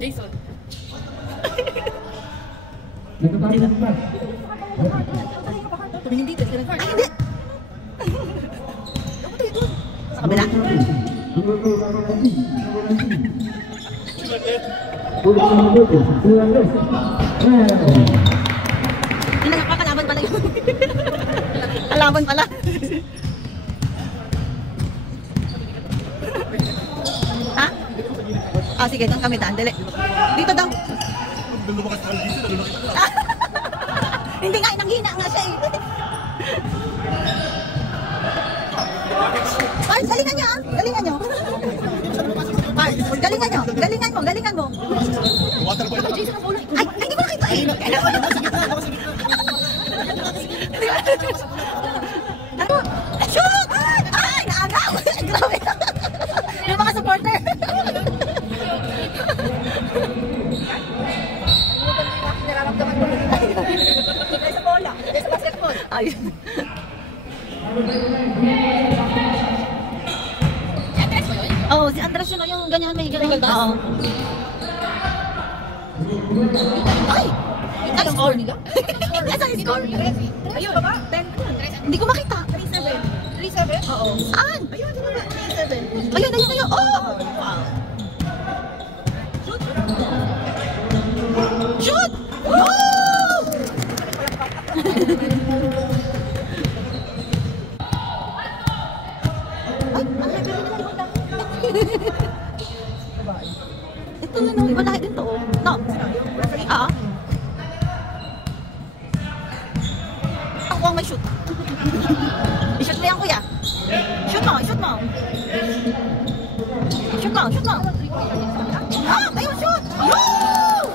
Jason. Tumingin dito. Ay, hindi! Sa kabila? Hindi na kalaban pala yun. Kalaban pala. Ha? Ah, sige, doon kami daan. Dali. Dito daw. Hindi nga, nanghina nga siya eh. Ay, galingan niyo ah. Galingan niyo. Ay, galingan niyo. Galingan mo, galingan mo. Ay, hindi ko nakita eh. Ano? Shoot! Ay, naagaw! Grabe. Yung mga supporter. Sa bola, sa basketball. Ay. Oh, si Andres yun, yung ganyan may ganyan. Oo. Ay! Anong score nila? Nasaan yung score? Ayun, baba. 10. Hindi ko makita. 3-7. 3-7? Oo. Saan? Ayun, di ba? 3-7. Ayun, ayun, ayun. Oh! Wow. Shoot! Shoot! Woo! Ay, ang level nila yung Honda. Ito yun, iba lahat din to. No? Oo. Ako ang may shoot. I-shoot mo yan, kuya. Shoot mo, shoot mo. Shoot mo, shoot mo. Ah, ayun, shoot! Yoo!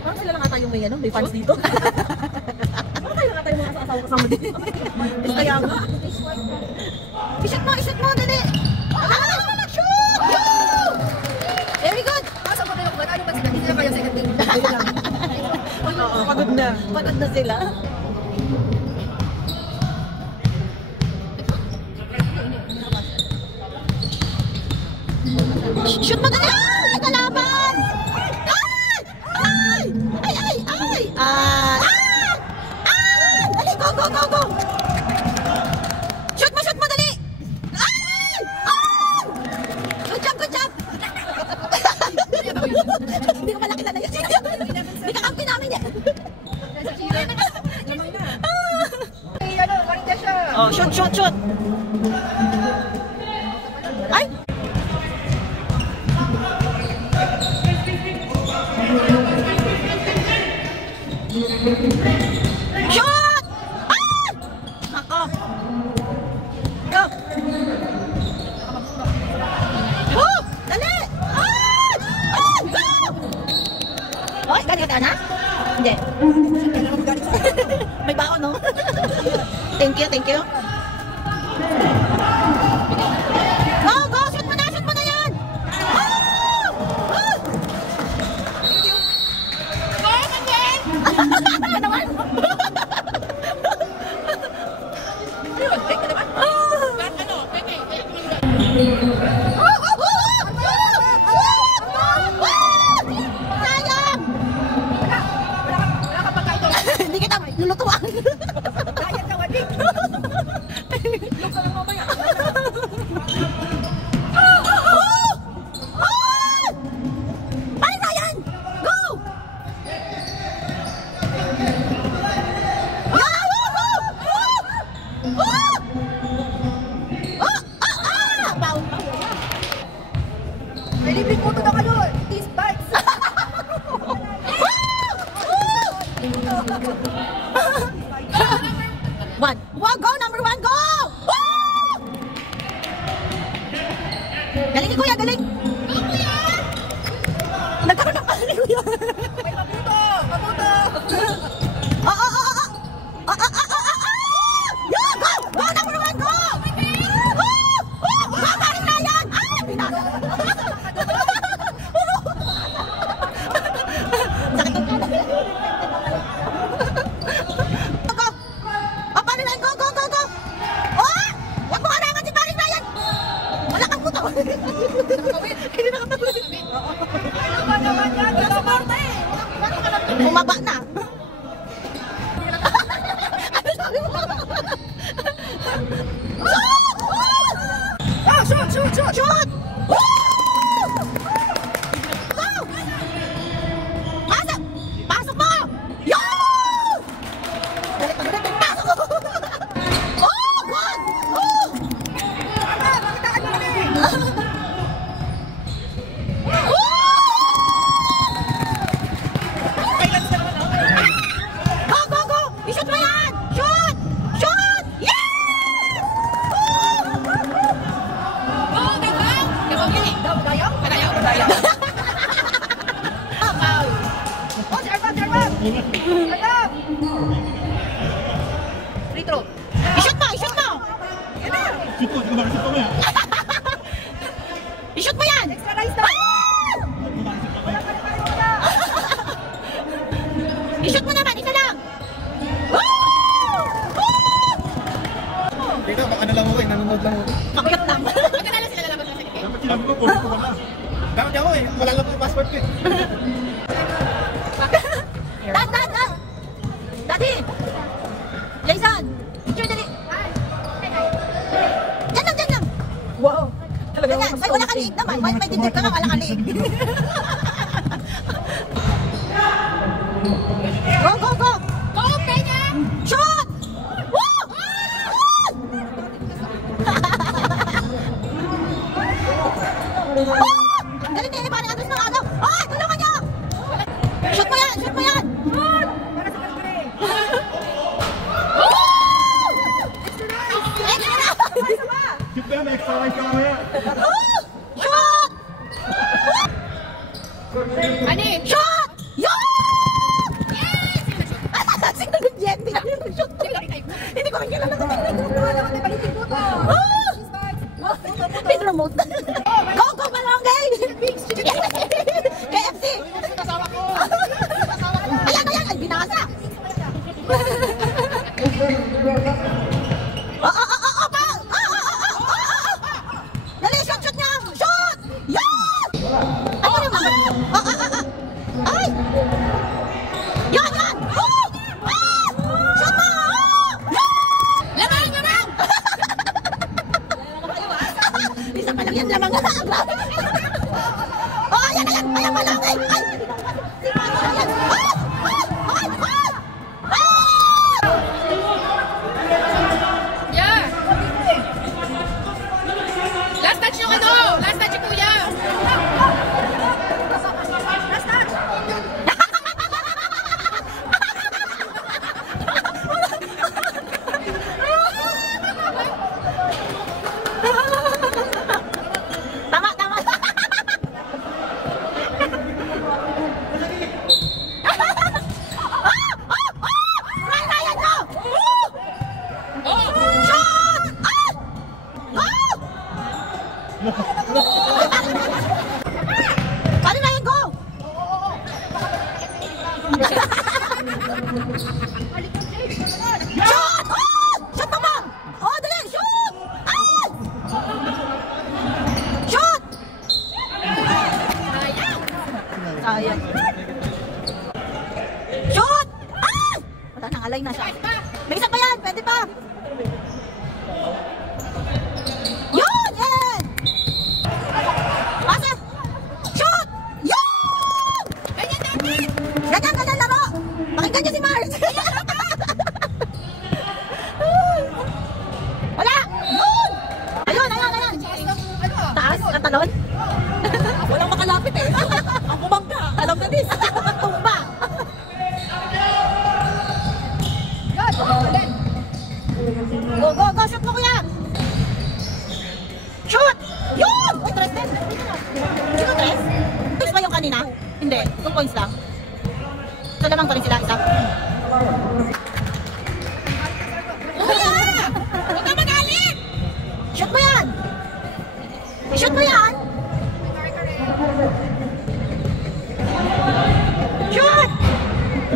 Parang sila lang ata yung may fans dito. Parang tayo lang ata yung mga asawa kasama dito. Kaya nga. I-shoot mo, dali! Ah! Shoot! Yoo! Very good! Masa mo na yung ano ba sila? Hindi sila kaya second game. Pagod na. Pagod na sila. Shoot mo dali! Ay! Kalaban! Ay! Ay! Ay! Ay! Ay! Ah! Ay! Dali! Go! Go! Go! Go! Shoot mo dali! Ay! Ay! Good job! Good job! Hindi ko pala kilala yun. Hindi kakampi namin yan. Oh, shoot, shoot, shoot! Ay! Shoot! Ah! Ako! Go! Oh! Dali! Ah! Ah! Go! Oy, galing ka na? Hindi. May baon, no? Thank you, thank you. Go, go! Shoot mo na yan! Oh! Oh! Thank you. Go, again! Ano naman? Hindi kita lulutuan. Kaya ka wadi. Look ka lang mamaya. Ay, Ryan! Go! May libreng moto na kayo. These bikes. One. Wow, go! Number 1, go! Woo! Galing ni Kuya, galing! Go, Kuya! Nagkaroon ng pala ni Kuya! May paputo! Paputo! Oo! Go! Go! Number 1, go! Go! Go! Paring na yan! Ay! Pinasa! Sakit ang kanan. Hindi nakatawid. Bumaba na. Ano sabi mo? Shoot! Shoot! Pasok! Pasok mo! Yo! Pasok mo! Oh! God! Oh! Go! Go! Go! I-shoot mo yan! Shoot! Shoot! Yeah! Free throw. I-shoot mo! I-shoot mo! Shoot mo yan. I-shoot mo yan! Extra nice na. I-shoot mo naman! Isa lang! Dito, baka na lang ako eh. Nanonood lang ako. Pakuyot lang. Magkanalo sila lalabas na sa Dapat sinabi ko, puro ko wala. Dapat ako eh. Wala lang po yung passport ko eh. Dad! Daddy! Jason! Picture dali! Diyan lang! Wow. Talaga Ganyan! Ay, wala ka liig naman! May dibdib ka nga, wala ka liig! Go! Go! Go! Go, Peña! Shoot! Woo! Galing din, parang atas ng agaw! Ah! Tulungan niyo! Shoot mo yan! Shoot mo yan! Para sa kalkuli. Shoot mo yan, may extra rice ka mamaya. Shoot! Ano eh? Shoot! Yun! Sinunod yan! Shoot! Hindi ko rin kilala ko. Pin remote. Go! Go! Malonggay! KFC! Ayan! Ay, binasa! Dali! Shoot niya! Shoot! Yan! Ano naman? Ay! Yan! Shoot mo! Lamang! Isa pa lang yan, lamang nga. Oh, ayan! Ayan pa lang! Ay! Ayan! Yeah. Last touch yung ano? Last touch yung kuya. Last touch. Tama! Ryan, go! Oh! Shoot! Go! Paano na yun, go? Shoot! Shoot mo, ma'am! Oh, dali! Shoot! Shoot! Sayang. Shoot! Wala nang alay na siya. May isa pa yan! Pwede pa! Yun! Yan! Pasa! Shoot! Yun! Ganyan laro! Pakinggan niyo si Mars! Wala! Yun! Ayun! Taas ang talon? Walang makalapit eh. Ang bumangka. Talong na dis. Tumba. Go! Shoot mo, kuya! Shoot! Yun! Uy, 3 din. Sino 3? Points ba yung kanina? Hindi. 2 points lang. So, lamang pa rin sila. Isa. Kuya! Huwag ka magalit! Shoot mo yan! Shoot mo yan! Shoot!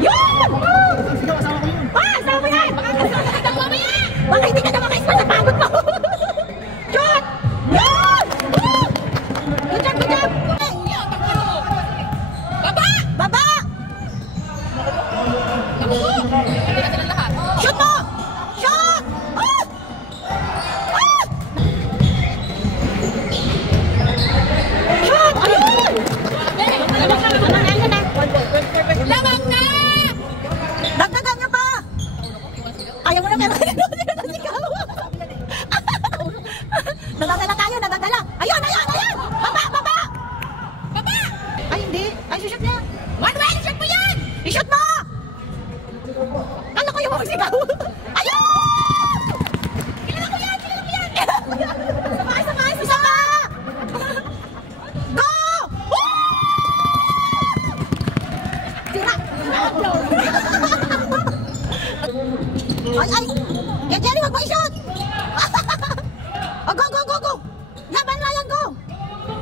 Yun! Asawa mo yan! Baka hindi ka na makaispa sa pagod mo! Shoot! Yun!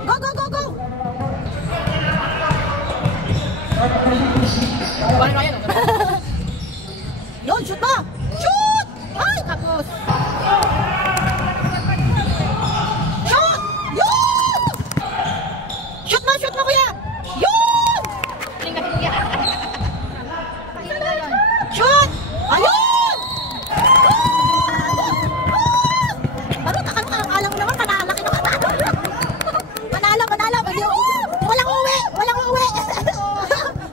Go, go, go, go! Parang Ryan. Yun, shoot mo! Shoot! Ay, tapos! Shoot! Yun! Shoot mo, kuya! Yun! Galing na kuya. Shoot! Ayun! Ano, akala mo naman, panalaki na panalo. Panalo. Walang uwi.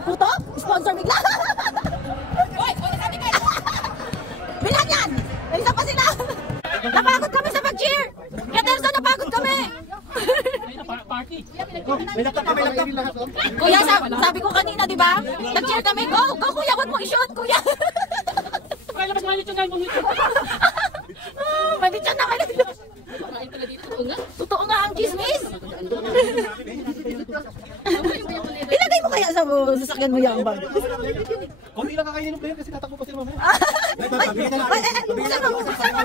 Puto? Sponsor bigla. Hoy, sabi ka. Bilang yan! May isa pa sila! Napagod kami sa pag-cheer! Katerso, napagod kami! May laptop pa, may laptop. Kuya, sabi ko kanina, di ba? Nag-cheer kami. Go, kuya, huwag mong i-shoot, kuya! Kaya mas malit yung galbong nito. May bityan na kayo. Totoo nga ang chismis. Ilagay mo kaya sa sasakyan mo yung bag. Kung hindi lang kakainin ng player kasi tatakbo pa sila mamaya. Buksan mo.